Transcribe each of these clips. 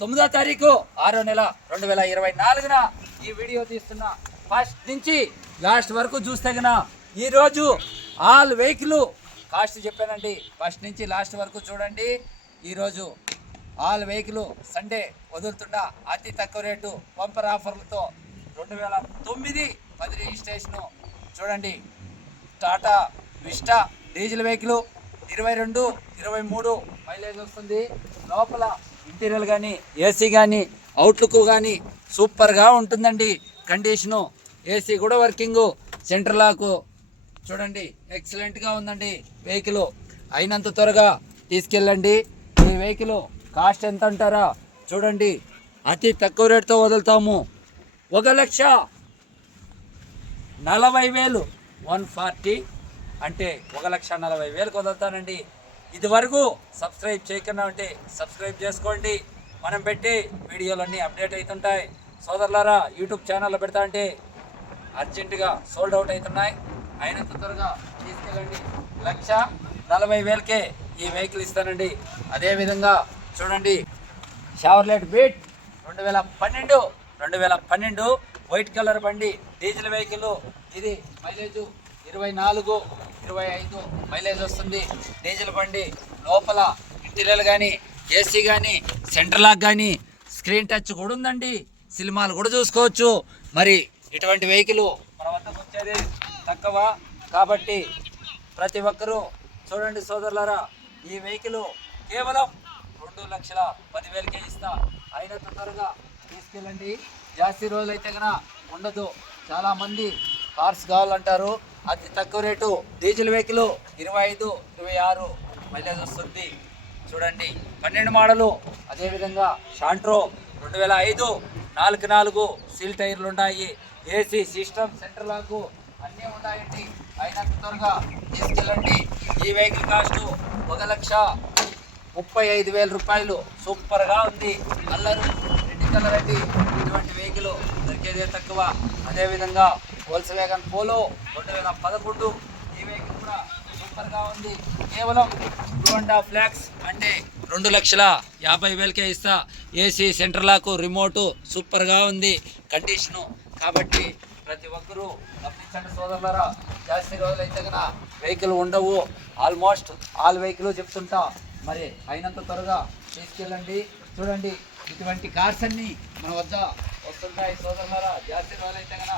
తొమ్మిదో తారీఖు ఆరో నెల రెండు వేల ఇరవై నాలుగున ఈ వీడియో తీస్తున్న ఫస్ట్ నుంచి లాస్ట్ వరకు చూస్తే గన ఈరోజు ఆల్ వెహికల్ కాస్ట్ చెప్పానండి. ఫస్ట్ నుంచి లాస్ట్ వరకు చూడండి. ఈరోజు ఆల్ వెహికల్ సండే వదులుతున్న అతి తక్కువ రేటు పంపర్ ఆఫర్లతో రెండు వేల తొమ్మిది పది రిజిస్ట్రేషను చూడండి. టాటా విస్టా డీజిల్ వెహికల్ ఇరవై రెండు ఇరవై మూడు మైలేజ్ వస్తుంది. లోపల ఇంటీరియర్ కానీ ఏసీ కానీ అవుట్లుక్ కానీ సూపర్గా ఉంటుందండి. కండిషను ఏసీ కూడా వర్కింగు. సెంటర్ లాకు చూడండి ఎక్సలెంట్గా ఉందండి వెహికల్. అయినంత త్వరగా తీసుకెళ్ళండి. ఈ వెహికల్ కాస్ట్ ఎంత అంటారా? చూడండి అతి తక్కువ రేటుతో వదులుతాము. ఒక లక్ష నలభై వేలు వన్ ఫార్టీ. అంటే ఒక లక్ష నలభై వేలకు వదులుతానండి. ఇదివరకు సబ్స్క్రైబ్ చేయకుండా ఉంటే సబ్స్క్రైబ్ చేసుకోండి. మనం పెట్టి వీడియోలన్నీ అప్డేట్ అవుతుంటాయి. సోదరులారా యూట్యూబ్ ఛానల్లో పెడతా అంటే అర్జెంటుగా సోల్డ్ అవుట్ అవుతున్నాయి. అయినంత త్వరగా తీసుకెళ్ళండి. లక్ష నలభై వేలకే ఈ వెహికల్ ఇస్తానండి. అదేవిధంగా చూడండి షవర్లెట్ బీట్ రెండు వేల పన్నెండు రెండు వేల పన్నెండు వైట్ కలర్ బండి డీజిల్ వెహికల్. ఇది మైలేజ్ ఇరవై నాలుగు ఇరవై ఐదు మైలేజ్ వస్తుంది. డీజిల్ బండి లోపల ఇంటీరియర్ కానీ ఏసీ కానీ సెంటర్ లాక్ కానీ స్క్రీన్ టచ్ కూడా ఉందండి. సినిమాలు కూడా చూసుకోవచ్చు. మరి ఇటువంటి వెహికల్ మన వద్దకు వచ్చేది తక్కువ. కాబట్టి ప్రతి ఒక్కరూ చూడండి సోదరులారా ఈ వెహికల్ కేవలం రెండు లక్షల పదివేలకే ఇస్తా. అయిన తొందరగా తీసుకెళ్ళండి. జాస్తి రోజులు అయితే కనుక ఉండదు. చాలామంది కార్స్ కావాలంటారు. అతి తక్కువ రేటు డీజిల్ వెహికల్ ఇరవై ఐదు ఇరవై ఆరు మైలేజ్ వస్తుంది. చూడండి. పన్నెండు మోడలు అదేవిధంగా షాంట్రో రెండు వేల ఐదు నాలుగు నాలుగు సీల్ టైర్లు ఉన్నాయి. ఏసీ సిస్టమ్ సెంటర్ లాకు అన్నీ ఉన్నాయండి. అయినంత త్వరగా తీసుకెళ్ళండి. ఈ వెహికల్ కాస్ట్ ఒక లక్ష ముప్పై ఐదు వేల రూపాయలు. సూపర్గా ఉంది. కలరు రెడ్ కలర్ అండి. ఇటువంటి వెహికల్ దొరికేదే తక్కువ. అదేవిధంగా వోల్స్ వేగన్ పోలో రెండు వేల పదకొండు ఈ వెహికల్ కూడా సూపర్గా ఉంది. కేవలం టూ అండ్ హాఫ్ ల్యాక్స్ అంటే రెండు లక్షల యాభై వేలకే ఇస్తా. ఏసీ సెంటర్ లాకు రిమోటు సూపర్గా ఉంది. కండిషను కాబట్టి ప్రతి ఒక్కరూ గమనించండి సోదరులరా జాస్తి రోజులైతే కనుక వెహికల్ ఉండవు. ఆల్మోస్ట్ ఆల్ వెహికల్ చెప్తుంటా. మరి అయినంత త్వరగా తీసుకెళ్ళండి. చూడండి ఇటువంటి కార్స్ అన్నీ మన వద్ద వస్తుంటాయి సోదరులారా జాస్తి రోజులైతే కనుక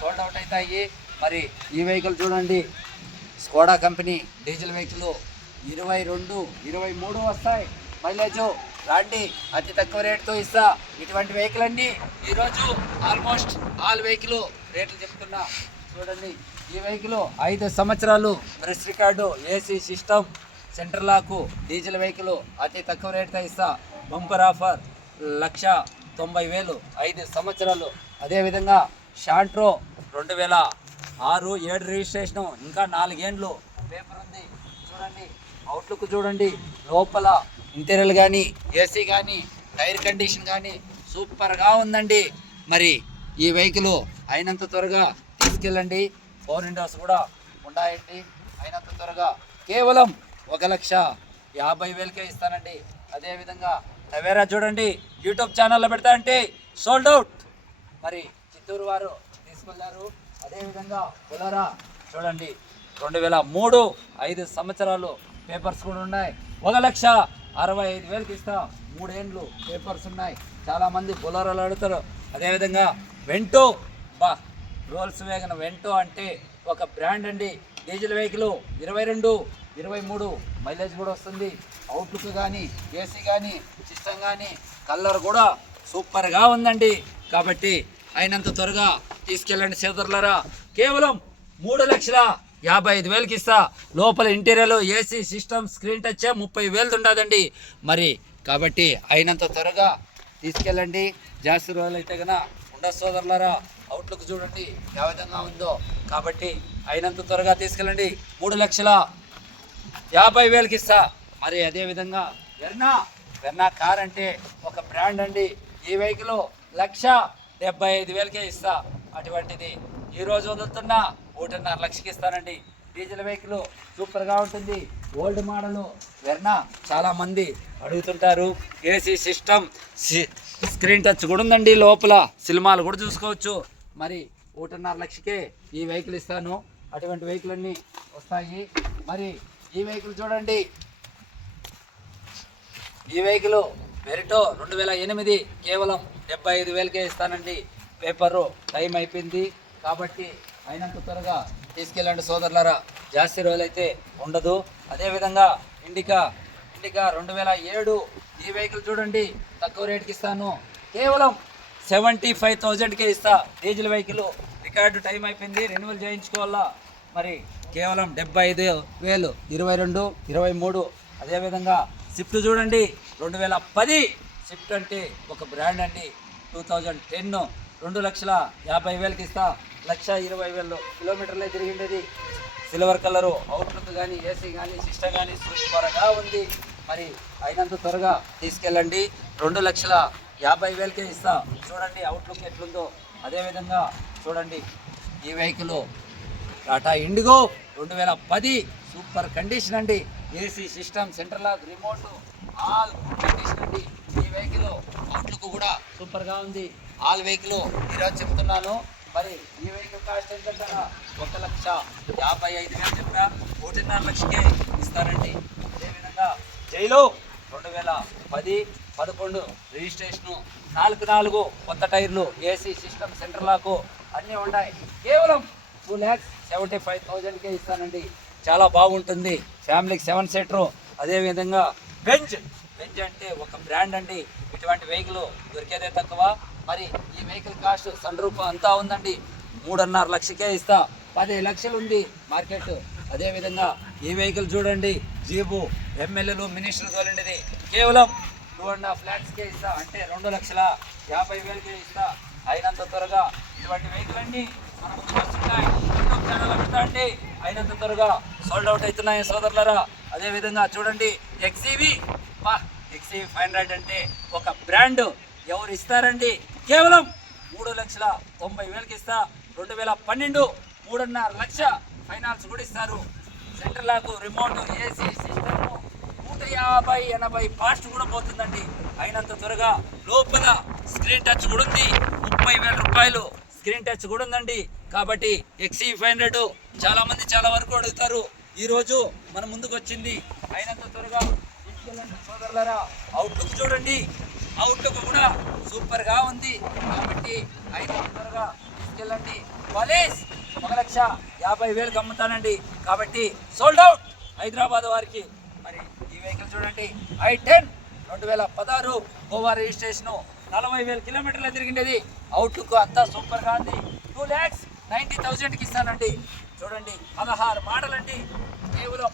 సోల్డ్ అవుట్ అవుతాయి మరి ఈ వెహికల్ చూడండి. స్కోడా కంపెనీ డీజిల్ వెహికల్ ఇరవై రెండు ఇరవై మూడు వస్తాయి. మైలేజ్ రాండి. అతి తక్కువ రేటుతో ఇస్తా. ఇటువంటి వెహికల్ అన్నీ ఈరోజు ఆల్మోస్ట్ ఆల్ వెహికల్ రేట్లు చెప్తున్నా. చూడండి. ఈ వెహికల్ ఐదు సంవత్సరాలు press record AC system centre lock diesel vehicle అతి తక్కువ రేటుతో ఇస్తా. బంపర్ ఆఫర్ లక్ష తొంభై వేలు ఐదు సంవత్సరాలు. అదేవిధంగా షాంట్రో రెండు వేల ఆరు ఏడు రిజిస్ట్రేషను ఇంకా నాలుగేండ్లు. పేపర్ ఉంది. చూడండి. అవుట్లుక్ చూడండి. లోపల ఇంటీరియర్ కానీ ఏసీ కానీ టైర్ కండిషన్ కానీ సూపర్గా ఉందండి. మరి ఈ వెహికల్ అయినంత త్వరగా తీసుకెళ్ళండి. ఫోర్ విండోస్ కూడా ఉన్నాయండి. అయినంత త్వరగా కేవలం ఒక లక్ష యాభై వేలకే ఇస్తానండి. అదేవిధంగా అవేరా చూడండి యూట్యూబ్ ఛానల్లో పెడతా అంటే సోల్డ్ అవుట్ మరి చిత్తూరు వారు తీసుకెళ్ళారు. అదేవిధంగా బులారా చూడండి రెండు వేల మూడు ఐదు సంవత్సరాలు పేపర్స్ కూడా ఉన్నాయి. ఒక లక్ష అరవై ఐదు వేలకి ఇస్తా. మూడేండ్లు పేపర్స్ ఉన్నాయి. చాలామంది బులరాలు అడుగుతారు అదేవిధంగా వెంటో బా రోల్స్ వేగన్ వెంటో అంటే ఒక బ్రాండ్ అండి. డీజిల్ వెహికల్ ఇరవై రెండు ఇరవై మూడు మైలేజ్ కూడా వస్తుంది. అవుట్లుక్ కానీ ఏసీ కానీ సిస్టమ్ కానీ కలర్ కూడా సూపర్గా ఉందండి. కాబట్టి అయినంత త్వరగా తీసుకెళ్ళండి సోదరులరా. కేవలం మూడు లక్షల యాభై ఐదు వేలకి ఇస్తా. లోపల interior AC system screen touch ముప్పై వేలు ఉండదండి. మరి కాబట్టి అయినంత త్వరగా తీసుకెళ్ళండి. జాస్తి రోజులు అయితే కనుక ఉండ సోదరులరా. అవుట్లుక్ చూడండి ఏ విధంగా ఉందో. కాబట్టి అయినంత త్వరగా తీసుకెళ్ళండి. మూడు లక్షల యాభై వేలకి ఇస్తా. మరి అదేవిధంగా వెర్నా. వెర్నా కార్ అంటే ఒక బ్రాండ్ అండి. ఈ వెహికల్ లక్ష డెబ్బై ఐదు వేలకే ఇస్తా. అటువంటిది ఈ రోజు వదులుతున్నా ఒకటిన్నర లక్షకి ఇస్తానండి. డీజిల్ వెహికల్ సూపర్గా ఉంటుంది. Old model Verna. చాలామంది అడుగుతుంటారు ఏసీ సిస్టమ్ స్క్రీన్ టచ్ కూడా ఉందండి లోపల. సినిమాలు కూడా చూసుకోవచ్చు. మరి ఒకటిన్నర లక్షకే ఈ వెహికల్ ఇస్తాను. అటువంటి వెహికల్ అన్నీ వస్తాయి. మరి ఈ వెహికల్ చూడండి. ఈ వెహికల్ మెరిటో రెండు వేల ఎనిమిది కేవలం డెబ్బై ఐదు వేలకే ఇస్తానండి. పేపరు టైం అయిపోయింది కాబట్టి అయినంత త్వరగా తీసుకెళ్ళండి సోదరులారా. జాస్తి రోజులైతే ఉండదు. అదేవిధంగా ఇండికా ఇండికా రెండు వేల ఏడు ఈ వెహికల్ చూడండి. తక్కువ రేటుకి ఇస్తాను. కేవలం సెవెంటీ ఫైవ్ థౌజండ్కే ఇస్తా. డీజిల్ వెహికల్ రికార్డు టైం అయిపోయింది. రెన్యువల్ చేయించుకోవాలా? మరి కేవలం డెబ్బై ఐదు వేలు ఇరవై రెండు ఇరవై మూడు అదేవిధంగా స్విఫ్ట్ చూడండి రెండు వేల పది స్విఫ్ట్ అంటే ఒక బ్రాండ్ అండి. టూ థౌజండ్ టెన్ రెండు లక్షల యాభై వేలకి ఇస్తా. లక్ష ఇరవై వేలు కిలోమీటర్లే తిరిగిండేది సిల్వర్ కలరు అవుట్లుక్ కానీ ఏసీ కానీ సిస్టమ్ కానీ సూపర్గా ఉంది. మరి అయినంత త్వరగా తీసుకెళ్ళండి. రెండు లక్షల యాభై వేలకే ఇస్తా. చూడండి అవుట్లుక్ ఎట్లుందో. అదేవిధంగా చూడండి ఈ వెహికల్ టాటా ఇండిగో రెండు వేల పది సూపర్ కండిషన్ అండి. AC system central lock remote all condition అండి. ఈ వెహికల్ అవుట్లుక్ కూడా సూపర్గా ఉంది. ఆల్ వెహికల్ ఈరోజు చెప్తున్నాను. మరి ఈ వెహికల్ కాస్ట్ ఎంత ఒక లక్ష యాభై ఐదు వేలు చెప్పా ఒకటిన్నర లక్షకే ఇస్తారండి. అదేవిధంగా జైలు రెండు వేల పది పదకొండు రిజిస్ట్రేషను నాలుగు నాలుగు కొత్త టైర్లు ఏసీ సిస్టమ్ సెంటర్ లాకు అన్నీ ఉన్నాయి. కేవలం టూ ల్యాక్స్ సెవెంటీ ఫైవ్ థౌజండ్కే ఇస్తానండి. చాలా బాగుంటుంది. ఫ్యామిలీకి సెవెన్ సీటరు. అదేవిధంగా బెంచ్ బెంచ్ అంటే ఒక బ్రాండ్ అండి. ఇటువంటి వెహికల్ దొరికేదే తక్కువ. మరి ఈ వెహికల్ కాస్ట్ సన్ రూప్ అంతా ఉందండి. మూడున్నర లక్షకే ఇస్తా. పది లక్షలు ఉంది మార్కెట్. అదేవిధంగా ఈ వెహికల్ చూడండి. జీబు ఎమ్మెల్యేలు మినిస్టర్ తోలండిది. కేవలం టూ అండ్ హాఫ్ ల్యాక్స్కే ఇస్తా. అంటే రెండు లక్షల యాభై వేలకే ఇస్తా. అయినంత త్వరగా ఇటువంటి వెహికల్ అండి మన వస్తున్నాయి యూట్యూబ్ ఛానల్ అయినంత త్వరగా సోల్డ్ అవుట్ అవుతున్నాయి సోదరులరా అదేవిధంగా చూడండి ఎక్సీవీ పా ఎక్సీవీ ఫైవ్ హండ్రెడ్ అంటే ఒక బ్రాండ్ ఎవరు ఇస్తారండి? కేవలం మూడు లక్షల తొంభై వేలకి ఇస్తా. రెండు వేల పన్నెండు మూడున్నర లక్ష ఫైనాన్స్ కూడా ఇస్తారు. సెంటర్లకు రిమోట్ ఏసీ సిస్టమ్ నూట యాభై ఎనభై ఫాస్ట్ కూడా పోతుందండి. అయినంత త్వరగా లోపల స్క్రీన్ టచ్ కూడా ఉంది. ముప్పై వేల రూపాయలు స్క్రీన్ టచ్ కూడా ఉందండి. కాబట్టి ఎక్సీ ఫైవ్ హండ్రెడ్ చాలా మంది చాలా వరకు అడుగుతారు. ఈ రోజు మన ముందుకు వచ్చింది. అయినంత త్వరగా తీసుకెళ్ళండి సోదరులారా అవుట్లుక్ చూడండి. అవుట్లుక్ కూడా సూపర్గా ఉంది. కాబట్టి అయినంత త్వరగా తీసుకెళ్ళండి కాలేజ్ ఒక లక్ష యాభై వేలకు అమ్ముతానండి కాబట్టి సోల్డ్ అవుట్ హైదరాబాద్ వారికి. మరి ఈ వెహికల్ చూడండి. ఐ టెన్ రెండు వేల పదహారు గోవా రిజిస్ట్రేషను నలభై వేల కిలోమీటర్లు తిరిగిండేది. అవుట్లుక్ అంతా సూపర్గా ఉంది. టూ ల్యాక్స్ నైంటీ థౌజండ్కి ఇస్తానండి. చూడండి పదహారు మోడల్ అండి కేవలం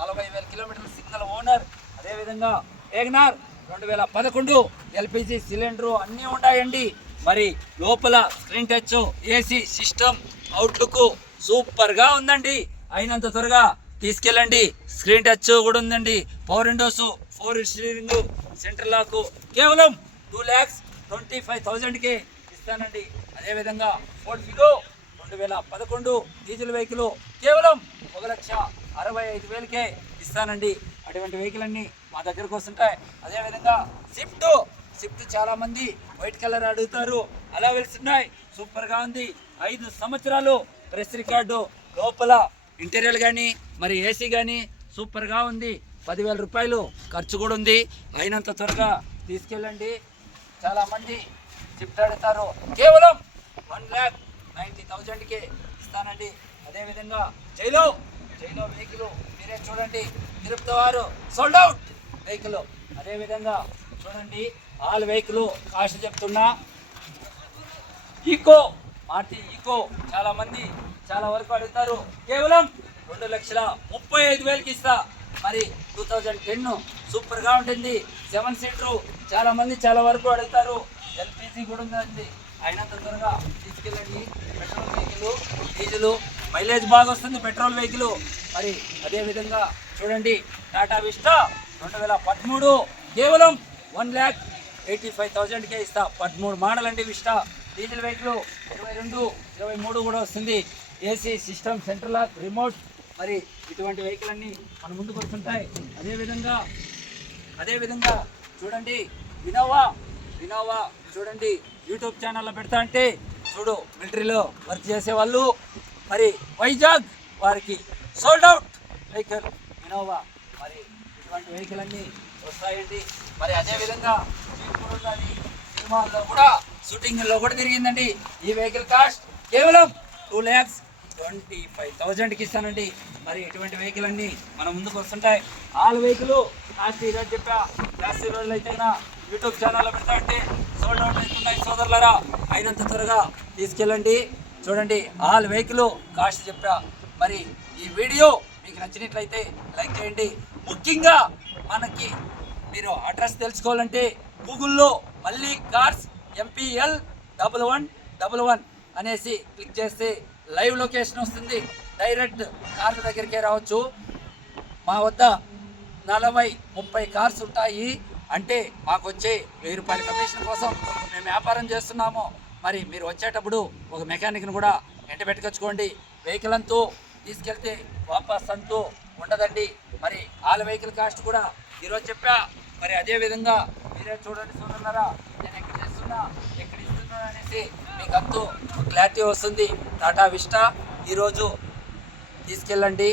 నలభై వేల కిలోమీటర్ల సింగల్ ఓనర్ అదేవిధంగా ఏగ్నార్ రెండు వేల పదకొండు ఎల్పిజి సిలిండరు అన్నీ ఉన్నాయండి. మరి లోపల screen touch AC system outlook సూపర్గా ఉందండి. అయినంత త్వరగా తీసుకెళ్ళండి. స్క్రీన్ టచ్ కూడా ఉందండి. Power windows four steering centre lock కేవలం టూ ల్యాక్స్ ట్వంటీ ఫైవ్ థౌజండ్కి ఇస్తానండి. అదేవిధంగా ఫోర్డ్ ఫిగో రెండు వేల పదకొండు డీజిల్ వెహికల్ కేవలం ఒక లక్ష అరవై ఐదు వేలకే ఇస్తానండి. అటువంటి వెహికల్ అన్నీ మా దగ్గరకు వస్తుంటాయి. అదేవిధంగా స్విఫ్ట్ స్విఫ్ట్ చాలామంది వైట్ కలర్ అడుగుతారు. అలా వెళ్తున్నాయి. సూపర్గా ఉంది. ఐదు సంవత్సరాలు ప్రెస్ రికార్డు. లోపల ఇంటీరియర్ కానీ మరి ఏసీ కానీ సూపర్గా ఉంది. పదివేల రూపాయలు ఖర్చు కూడా ఉంది. అయినంత త్వరగా తీసుకెళ్ళండి. చాలామంది మంది అడుగుతారు కేవలం వన్ ల్యాక్ నైంటీ థౌజండ్కి ఇస్తానండి. అదేవిధంగా జైలో జైలో వెహికల్ మీరే చూడండి. తిరుపతి వారు సోల్డ్ అవుట్ వెహికల్. అదేవిధంగా చూడండి ఆల్ వెహికల్ కాస్ట్ చెప్తున్నా. ఈకో మారుతి ఈకో చాలా మంది చాలా వరకు అడుగుతారు. కేవలం రెండు లక్షల ముప్పై ఐదు వేలకి ఇస్తా. మరి టూ థౌజండ్ టెన్ సూపర్గా ఉంటుంది. సెవెన్ సీటర్ చాలా మంది చాలా వరకు అడుగుతారు. ఎల్పిజి కూడా ఉందండి. అయినంత త్వరగా తీసుకెళ్ళండి. పెట్రోల్ వెహికల్ డీజిల్ మైలేజ్ బాగా వస్తుంది పెట్రోల్ వెహికల్. మరి అదేవిధంగా చూడండి టాటా విస్టా రెండు వేల పదమూడు కేవలం వన్ ల్యాక్ ఎయిటీ ఫైవ్ థౌజండ్కే ఇస్తా. పదమూడు మోడల్ అండి విస్టా. డీజిల్ వెహికల్ ఇరవై రెండు ఇరవై మూడు కూడా వస్తుంది. AC system central lock remote. మరి ఇటువంటి వెహికల్ అన్ని మన ముందుకు వస్తుంటాయి. అదేవిధంగా అదేవిధంగా చూడండి వినోవా వినోవా చూడండి యూట్యూబ్ ఛానల్లో పెడతా అంటే చూడు మిలిటరీలో వర్క్ చేసే వాళ్ళు మరి వైజాగ్ వారికి సోల్డ్ అవుట్ వెహికల్ ఇనోవా మరి ఇటువంటి వెహికల్ అన్నీ వస్తాయండి. మరి అదేవిధంగా చీపురున్నది సినిమాల్లో కూడా షూటింగ్లో కూడా తిరిగిందండి. ఈ వెహికల్ కాస్ట్ కేవలం టూ ల్యాక్స్ ట్వంటీ ఫైవ్ థౌజండ్కి ఇస్తానండి. మరి ఎటువంటి వెహికల్ అన్నీ మన ముందుకు వస్తుంటాయి. ఆల్ వెహికల్ కాస్ట్ ఈరోజు చెప్పా లాస్ట్ రోజులు అయితే యూట్యూబ్ ఛానల్లో పెడతా ఉంటే సోల్డ్ అవుట్ అవుతున్నాయి సోదరులరా. అయినంత త్వరగా తీసుకెళ్ళండి. చూడండి ఆల్ వెహికల్ కాస్ట్ చెప్పా. మరి ఈ వీడియో మీకు నచ్చినట్లయితే లైక్ చేయండి. ముఖ్యంగా మనకి మీరు అడ్రస్ తెలుసుకోవాలంటే గూగుల్లో మళ్ళీ cars MPL double one double one అనేసి క్లిక్ చేస్తే లైవ్ లొకేషన్ వస్తుంది. డైరెక్ట్ కార్ల దగ్గరికే రావచ్చు. మా వద్ద నలభై ముప్పై కార్స్ ఉంటాయి. అంటే మాకు వచ్చే వెయ్యి రూపాయల కమిషన్ కోసం మేము వ్యాపారం చేస్తున్నాము. మరి మీరు వచ్చేటప్పుడు ఒక మెకానిక్ని కూడా ఎంట పెట్టుకొచ్చుకోండి. వెహికల్ అంతూ తీసుకెళ్తే వాపస్ అంతూ ఉండదండి. మరి వాళ్ళ వెహికల్ కాస్ట్ కూడా ఈరోజు చెప్పా. మరి అదే విధంగా మీరే చూడండి చూడన్నారా నేను ఎక్కడ చేస్తున్నా ఎక్కడ ఇస్తున్నా అనేసి మీకు అంతూ క్లారిటీ వస్తుంది. టాటా విస్టా ఈరోజు తీసుకెళ్ళండి.